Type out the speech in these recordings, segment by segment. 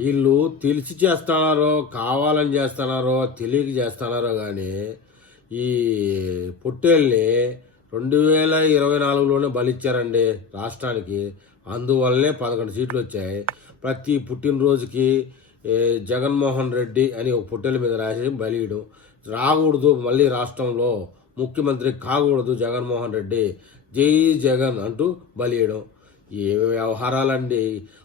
వీళ్ళు తెలిసి చేస్తున్నారో కావాలని చేస్తున్నారో తెలియక చేస్తున్నారో కానీ ఈ పొట్టేల్ని 2024లోనే బలిచ్చారండి రాష్ట్రానికి. అందువల్లనే 11 సీట్లు వచ్చాయి. ప్రతి పుట్టినరోజుకి జగన్మోహన్ రెడ్డి అని ఒక పొట్టేల మీద రాసి బలియడం. రాకూడదు, మళ్ళీ రాష్ట్రంలో ముఖ్యమంత్రి కాకూడదు జగన్మోహన్ రెడ్డి, జై జగన్ అంటూ బలియడం. ఏ వ్యవహారాలండి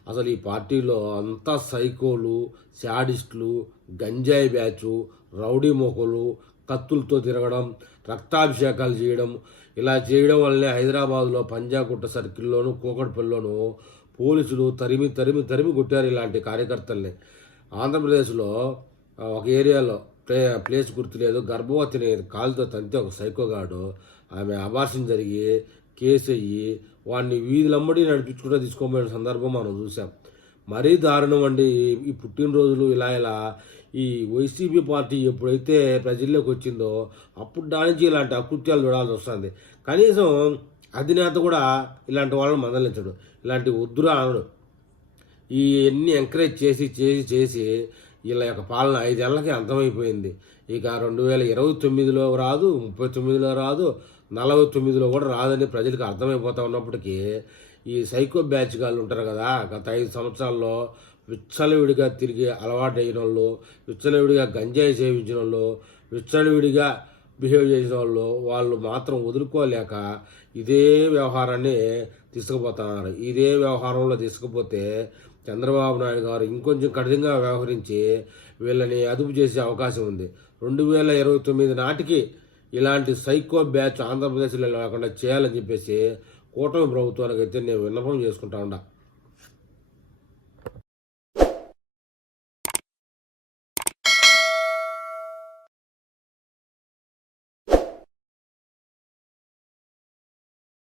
అసలు! ఈ పార్టీలో అంతా సైకోలు, శాడిస్టులు, గంజాయి బ్యాచు, రౌడీ మొక్కలు, కత్తులతో తిరగడం, రక్తాభిషేకాలు చేయడం. ఇలా చేయడం వల్లనే హైదరాబాద్లో పంజాగుట్ట సర్కిల్లోను, కూకట్పల్లిలోను పోలీసులు తరిమి తరిమి తరిమి కొట్టారు ఇలాంటి కార్యకర్తల్ని. ఆంధ్రప్రదేశ్లో ఒక ఏరియాలో ప్లేస్ గుర్తులేదు, గర్భవతిని కాలుతో తంతే ఒక సైకోగాడు. ఆమె అబార్షన్ జరిగి కేసు అయ్యి వాడిని వీధులమ్మడి నడిపించుకుంటూ తీసుకోబోయిన సందర్భం మనం చూసాం. మరీ దారుణం అండి ఈ పుట్టినరోజులు. ఇలా ఈ వైసీపీ పార్టీ ఎప్పుడైతే ప్రజల్లోకి వచ్చిందో అప్పుడు దాని నుంచి ఇలాంటి అకృత్యాలు చూడాల్సి వస్తుంది. కనీసం అధినేత కూడా ఇలాంటి వాళ్ళని మందలించడు, ఇలాంటి వద్దురా అనడు. ఇవన్నీ ఎంకరేజ్ చేసి చేసి చేసి వీళ్ళ యొక్క పాలన 5 ఏళ్ళకి అంతమైపోయింది. ఇక 2029లో రాదు, 39లో రాదు, 49లో కూడా రాదని ప్రజలకు అర్థమైపోతూ ఉన్నప్పటికీ ఈ సైకో బ్యాచ్ గాళ్ళు ఉంటారు కదా, గత 5 సంవత్సరాల్లో విచ్చలవిడిగా తిరిగి అలవాటు అయిన వాళ్ళు, విచ్చలవిడిగా గంజాయి సేవించిన వాళ్ళు, విచ్చలవిడిగా బిహేవ్ చేసిన వాళ్ళు మాత్రం వదులుకోలేక ఇదే వ్యవహారాన్ని తీసుకుపోతున్నారు. ఇదే వ్యవహారంలో తీసుకుపోతే చంద్రబాబు నాయుడు గారు ఇంకొంచెం కఠినంగా వ్యవహరించి వీళ్ళని అదుపు చేసే అవకాశం ఉంది. 2029 నాటికి ఇలాంటి సైకో బ్యాచ్ ఆంధ్రప్రదేశ్లో లేకుండా చేయాలని చెప్పేసి కూటమి ప్రభుత్వానికి అయితే నేను విన్నపం చేసుకుంటా ఉన్నా.